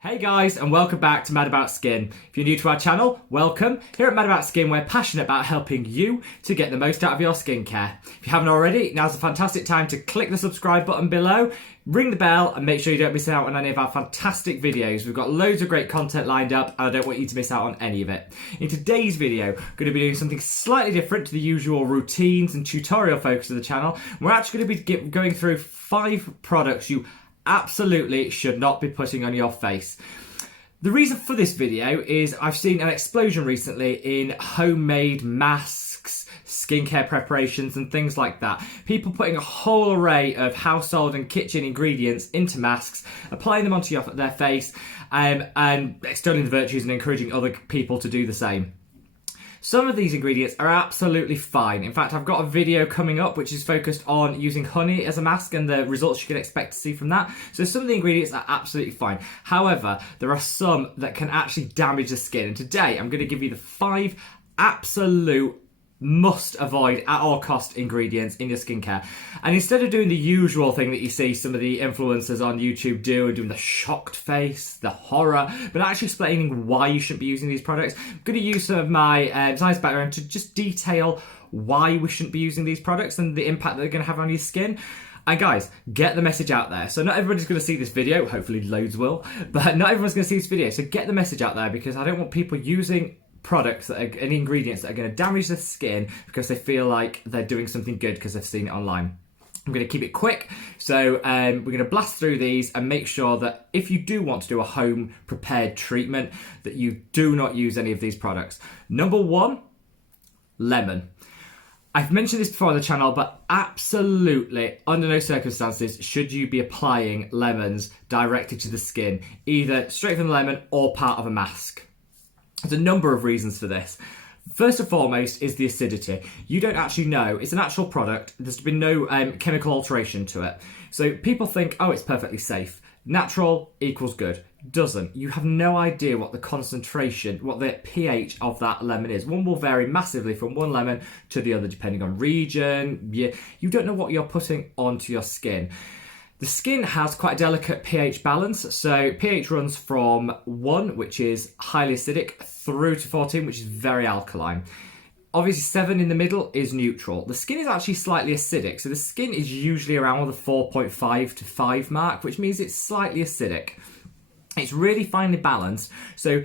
Hey guys, and welcome back to Mad About Skin. If you're new to our channel, welcome. Here at Mad About Skin, we're passionate about helping you to get the most out of your skincare. If you haven't already, now's a fantastic time to click the subscribe button below, ring the bell, and make sure you don't miss out on any of our fantastic videos. We've got loads of great content lined up, and I don't want you to miss out on any of it. In today's video, I'm going to be doing something slightly different to the usual routines and tutorial focus of the channel. We're actually going to be going through 5 products you absolutely should not be putting on your face. The reason for this video is I've seen an explosion recently in homemade masks, skincare preparations and things like that. People putting a whole array of household and kitchen ingredients into masks, applying them onto their face and extolling the virtues and encouraging other people to do the same. Some of these ingredients are absolutely fine. In fact, I've got a video coming up which is focused on using honey as a mask and the results you can expect to see from that. So some of the ingredients are absolutely fine. However, there are some that can actually damage the skin. And today I'm going to give you the 5 absolute must avoid at all cost ingredients in your skincare. And instead of doing the usual thing that you see some of the influencers on YouTube do and doing the shocked face, the horror, but actually explaining why you shouldn't be using these products, I'm going to use some of my science background to just detail why we shouldn't be using these products and the impact that they're going to have on your skin. And guys, get the message out there. So not everybody's going to see this video, hopefully loads will, but not everyone's going to see this video. So get the message out there because I don't want people using products that are, and ingredients that are going to damage the skin because they feel like they're doing something good because they've seen it online. I'm going to keep it quick, so we're going to blast through these and make sure that if you do want to do a home prepared treatment that you do not use any of these products. Number 1, lemon. I've mentioned this before on the channel, but absolutely under no circumstances should you be applying lemons directly to the skin, either straight from the lemon or part of a mask. There's a number of reasons for this. First and foremost is the acidity. You don't actually know. It's a natural product. There's been no chemical alteration to it. So people think, oh, it's perfectly safe. Natural equals good. Doesn't. You have no idea what the concentration, what the pH of that lemon is. One will vary massively from one lemon to the other depending on region. You don't know what you're putting onto your skin. The skin has quite a delicate pH balance, so pH runs from 1, which is highly acidic, through to 14, which is very alkaline. Obviously 7 in the middle is neutral. The skin is actually slightly acidic, so the skin is usually around the 4.5 to 5 mark, which means it's slightly acidic. It's really finely balanced, so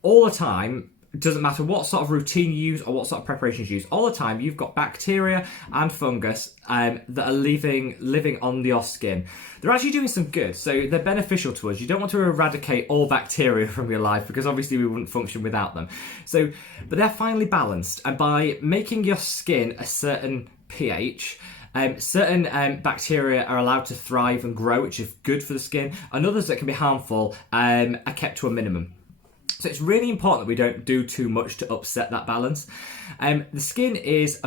all the time, it doesn't matter what sort of routine you use or what sort of preparations you use, all the time you've got bacteria and fungus that are living on your skin. They're actually doing some good, so they're beneficial to us. You don't want to eradicate all bacteria from your life because obviously we wouldn't function without them. But they're finely balanced, and by making your skin a certain pH, certain bacteria are allowed to thrive and grow, which is good for the skin, and others that can be harmful are kept to a minimum. So it's really important that we don't do too much to upset that balance. The skin is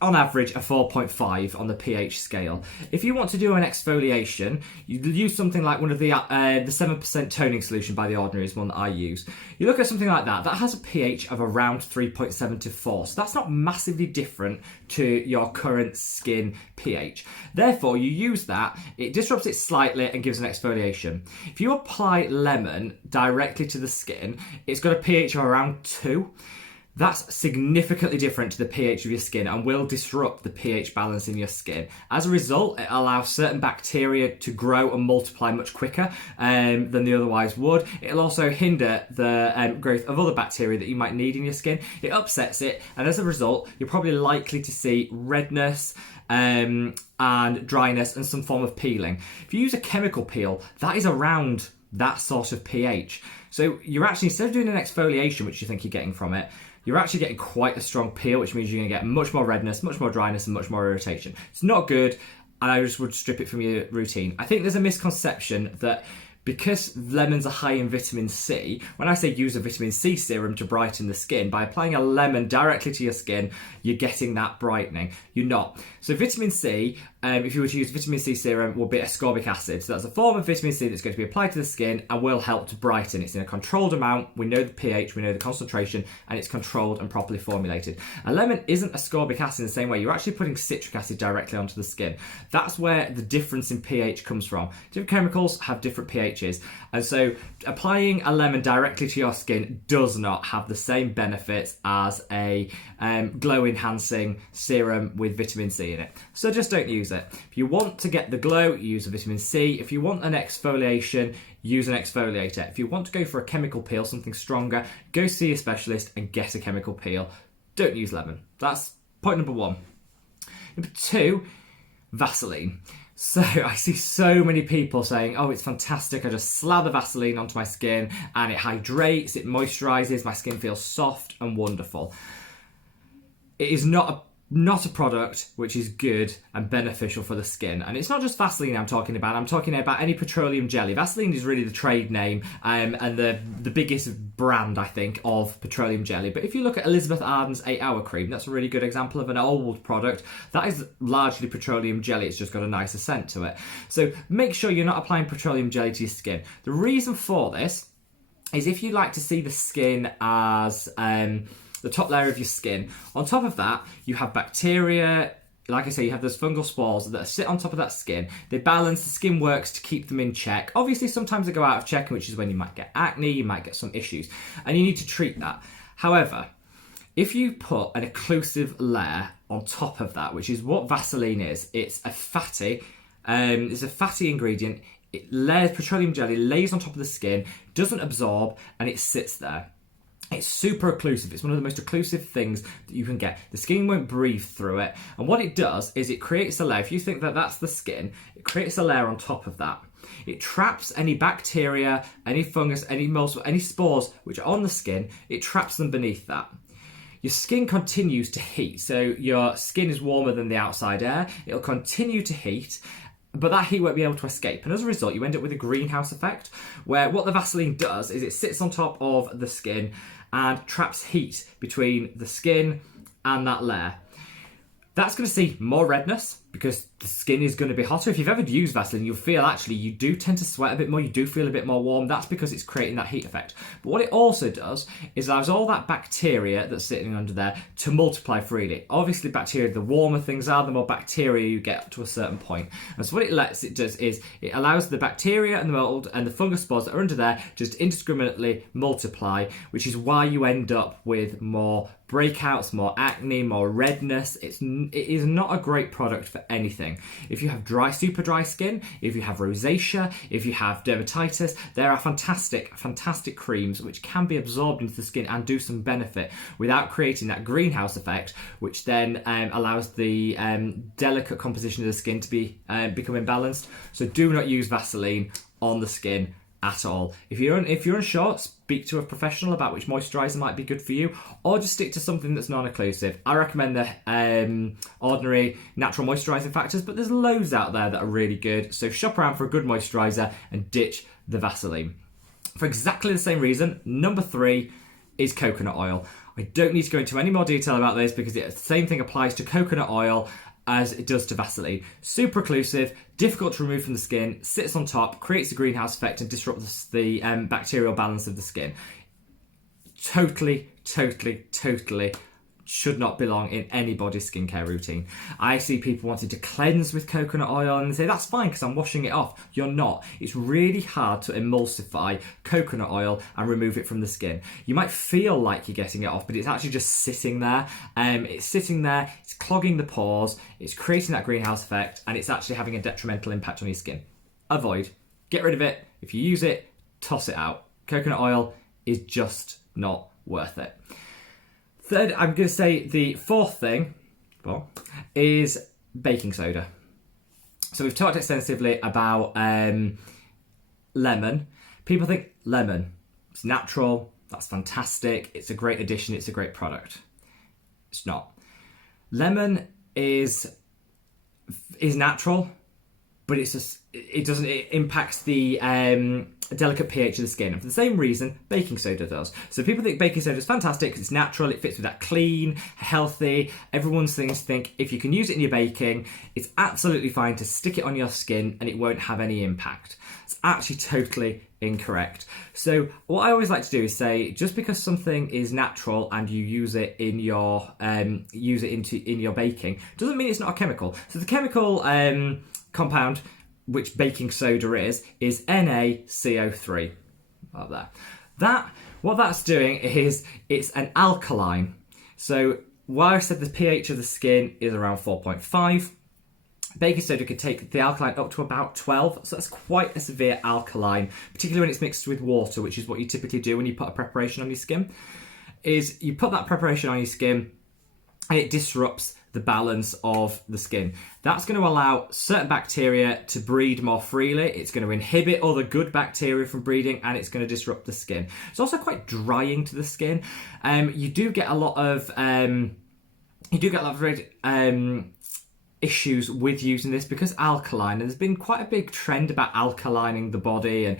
on average a 4.5 on the pH scale. If you want to do an exfoliation, you use something like one of the 7% toning solution by The Ordinary is one that I use. You look at something like that, that has a pH of around 3.7 to 4. So that's not massively different to your current skin pH. Therefore, you use that, it disrupts it slightly and gives an exfoliation. If you apply lemon directly to the skin, it's got a pH of around 2. That's significantly different to the pH of your skin and will disrupt the pH balance in your skin. As a result, it allows certain bacteria to grow and multiply much quicker than they otherwise would. It'll also hinder the growth of other bacteria that you might need in your skin. It upsets it, and as a result, you're probably likely to see redness and dryness and some form of peeling. If you use a chemical peel, that is around that sort of pH. So you're actually, instead of doing an exfoliation, which you think you're getting from it, you're actually getting quite a strong peel, which means you're going to get much more redness, much more dryness, and much more irritation. It's not good, and I just would strip it from your routine. I think there's a misconception that because lemons are high in vitamin C, when I say use a vitamin C serum to brighten the skin, by applying a lemon directly to your skin, you're getting that brightening. You're not. So vitamin C, if you were to use vitamin C serum, will be ascorbic acid. So that's a form of vitamin C that's going to be applied to the skin and will help to brighten. It's in a controlled amount. We know the pH, we know the concentration, and it's controlled and properly formulated. A lemon isn't ascorbic acid in the same way. You're actually putting citric acid directly onto the skin. That's where the difference in pH comes from. Different chemicals have different pH pHs. And so applying a lemon directly to your skin does not have the same benefits as a glow enhancing serum with vitamin C in it. So just don't use it. If you want to get the glow, use a vitamin C. If you want an exfoliation, use an exfoliator. If you want to go for a chemical peel, something stronger, go see a specialist and get a chemical peel. Don't use lemon. That's point number 1. Number 2, Vaseline. So I see so many people saying, oh, it's fantastic, I just slather Vaseline onto my skin and it hydrates, it moisturises, my skin feels soft and wonderful. It is not a product which is good and beneficial for the skin. And it's not just Vaseline I'm talking about any petroleum jelly. Vaseline is really the trade name and the biggest brand, I think, of petroleum jelly. But if you look at Elizabeth Arden's 8-Hour Cream, that's a really good example of an old product. That is largely petroleum jelly, it's just got a nicer scent to it. So make sure you're not applying petroleum jelly to your skin. The reason for this is if you like to see the skin as the top layer of your skin. On top of that, you have bacteria. Like I say, you have those fungal spores that sit on top of that skin. They balance, the skin works to keep them in check. Obviously, sometimes they go out of check, which is when you might get acne, you might get some issues, and you need to treat that. However, if you put an occlusive layer on top of that, which is what Vaseline is, it's a fatty ingredient. It layers, petroleum jelly lays on top of the skin, doesn't absorb, and it sits there. It's super occlusive. It's one of the most occlusive things that you can get. The skin won't breathe through it. And what it does is it creates a layer. If you think that that's the skin, it creates a layer on top of that. It traps any bacteria, any fungus, any mold, any spores which are on the skin. It traps them beneath that. Your skin continues to heat. So your skin is warmer than the outside air. It'll continue to heat, but that heat won't be able to escape. And as a result, you end up with a greenhouse effect, where what the Vaseline does is it sits on top of the skin and traps heat between the skin and that layer. That's going to see more redness because the skin is going to be hotter. If you've ever used Vaseline, you'll feel actually you do tend to sweat a bit more, you do feel a bit more warm. That's because it's creating that heat effect. But what it also does is allows all that bacteria that's sitting under there to multiply freely. Obviously, bacteria, the warmer things are, the more bacteria you get to a certain point. And so what it does is it allows the bacteria and the mold and the fungus spores that are under there just indiscriminately multiply, which is why you end up with more breakouts, more acne, more redness. It is not a great product for anything. If you have super dry skin, if you have rosacea, if you have dermatitis, there are fantastic creams which can be absorbed into the skin and do some benefit without creating that greenhouse effect, which then allows the delicate composition of the skin to become imbalanced. So do not use Vaseline on the skin at all. If you're unsure, speak to a professional about which moisturiser might be good for you, or just stick to something that's non-occlusive. I recommend the ordinary natural moisturising factors, but there's loads out there that are really good. So shop around for a good moisturiser and ditch the Vaseline. For exactly the same reason, number 3 is coconut oil. I don't need to go into any more detail about this because the same thing applies to coconut oil as it does to Vaseline. Super occlusive, difficult to remove from the skin, sits on top, creates a greenhouse effect and disrupts the bacterial balance of the skin. Totally should not belong in anybody's skincare routine. I see people wanting to cleanse with coconut oil and they say, that's fine because I'm washing it off. You're not. It's really hard to emulsify coconut oil and remove it from the skin. You might feel like you're getting it off, but it's actually just sitting there. It's sitting there, it's clogging the pores, it's creating that greenhouse effect, and it's actually having a detrimental impact on your skin. Avoid. Get rid of it. If you use it, toss it out. Coconut oil is just not worth it. Third, I'm going to say the fourth thing, is baking soda. So we've talked extensively about lemon. People think lemon, it's natural, that's fantastic, it's a great addition, it's a great product. It's not. Lemon is natural, but it impacts the delicate pH of the skin. And for the same reason, baking soda does. So people think baking soda is fantastic because it's natural, it fits with that clean, healthy. Everyone's things think if you can use it in your baking, it's absolutely fine to stick it on your skin and it won't have any impact. It's actually totally incorrect. So what I always like to do is say, just because something is natural and you use it in your in your baking, doesn't mean it's not a chemical. So the chemical compound which baking soda is NaCO3. Up there. What that's doing is it's an alkaline. So while I said the pH of the skin is around 4.5, baking soda could take the alkaline up to about 12, so that's quite a severe alkaline, particularly when it's mixed with water, which is what you typically do when you put a preparation on your skin, is you put that preparation on your skin and it disrupts the balance of the skin. That's going to allow certain bacteria to breed more freely. It's going to inhibit other good bacteria from breeding, and it's going to disrupt the skin. It's also quite drying to the skin. You do get a lot of issues with using this because alkaline, and there's been quite a big trend about alkalining the body, and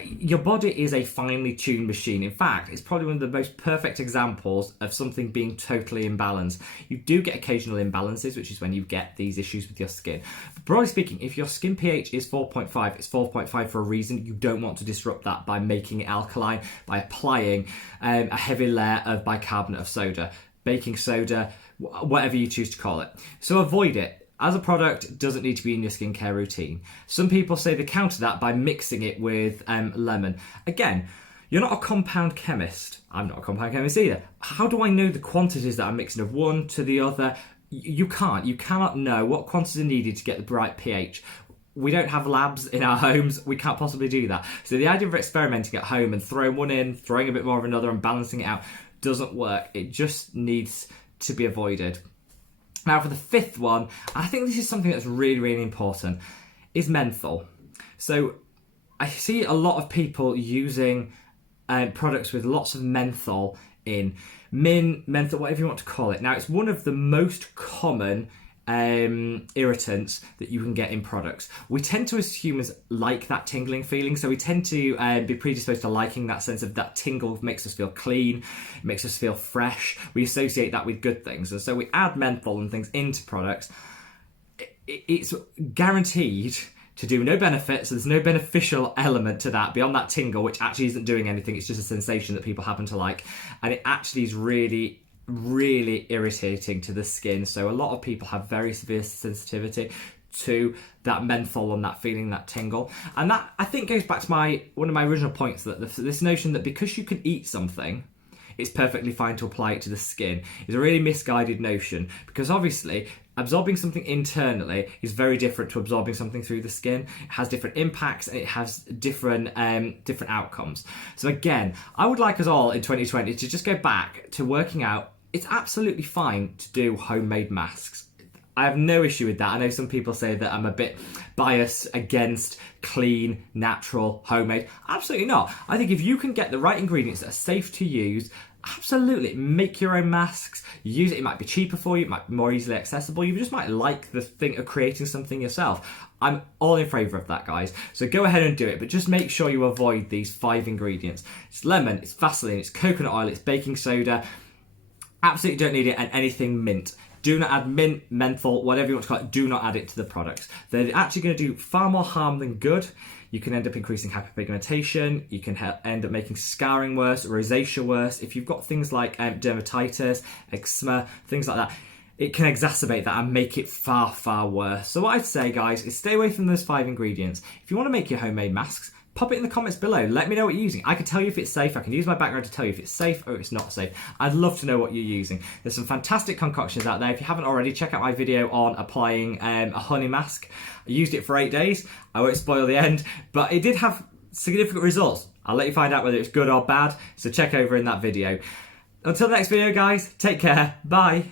your body is a finely tuned machine. In fact, it's probably one of the most perfect examples of something being totally imbalanced. You do get occasional imbalances, which is when you get these issues with your skin. But broadly speaking, if your skin pH is 4.5, it's 4.5 for a reason. You don't want to disrupt that by making it alkaline, by applying a heavy layer of bicarbonate of soda, baking soda, whatever you choose to call it. So avoid it. As a product, it doesn't need to be in your skincare routine. Some people say they counter that by mixing it with lemon. Again, you're not a compound chemist. I'm not a compound chemist either. How do I know the quantities that I'm mixing of one to the other? You can't. You cannot know what quantities are needed to get the right pH. We don't have labs in our homes. We can't possibly do that. So the idea of experimenting at home and throwing one in, throwing a bit more of another and balancing it out doesn't work. It just needs to be avoided. Now for the fifth one, I think this is something that's really, really important, is menthol. So I see a lot of people using products with lots of menthol in. Mint, menthol, whatever you want to call it. Now it's one of the most common irritants that you can get in products. We tend to, as humans, like that tingling feeling, so we tend to be predisposed to liking that sense of that tingle. Makes us feel clean, makes us feel fresh. We associate that with good things, and so we add menthol and things into products. It's guaranteed to do no benefit, so there's no beneficial element to that beyond that tingle, which actually isn't doing anything. It's just a sensation that people happen to like, and it actually is really irritating to the skin. So a lot of people have very severe sensitivity to that menthol and that feeling, that tingle. And that, I think, goes back to one of my original points, that this notion that because you can eat something, it's perfectly fine to apply it to the skin is a really misguided notion, because obviously absorbing something internally is very different to absorbing something through the skin. It has different impacts and it has different outcomes. So again, I would like us all in 2020 to just go back to working out it's absolutely fine to do homemade masks. I have no issue with that. I know some people say that I'm a bit biased against clean, natural, homemade. Absolutely not. I think if you can get the right ingredients that are safe to use, absolutely make your own masks. Use it. It might be cheaper for you. It might be more easily accessible. You just might like the thing of creating something yourself. I'm all in favour of that, guys. So go ahead and do it, but just make sure you avoid these 5 ingredients. It's lemon, it's Vaseline, it's coconut oil, it's baking soda. Absolutely don't need it, and anything mint. Do not add mint, menthol, whatever you want to call it. Do not add it to the products. They're actually going to do far more harm than good. You can end up increasing hyperpigmentation. You can end up making scarring worse, rosacea worse. If you've got things like dermatitis, eczema, things like that, it can exacerbate that and make it far, far worse. So what I'd say, guys, is stay away from those 5 ingredients. If you want to make your homemade masks, pop it in the comments below. Let me know what you're using. I can tell you if it's safe. I can use my background to tell you if it's safe or if it's not safe. I'd love to know what you're using. There's some fantastic concoctions out there. If you haven't already, check out my video on applying a honey mask. I used it for 8 days. I won't spoil the end, but it did have significant results. I'll let you find out whether it's good or bad, so check over in that video. Until the next video, guys, take care. Bye.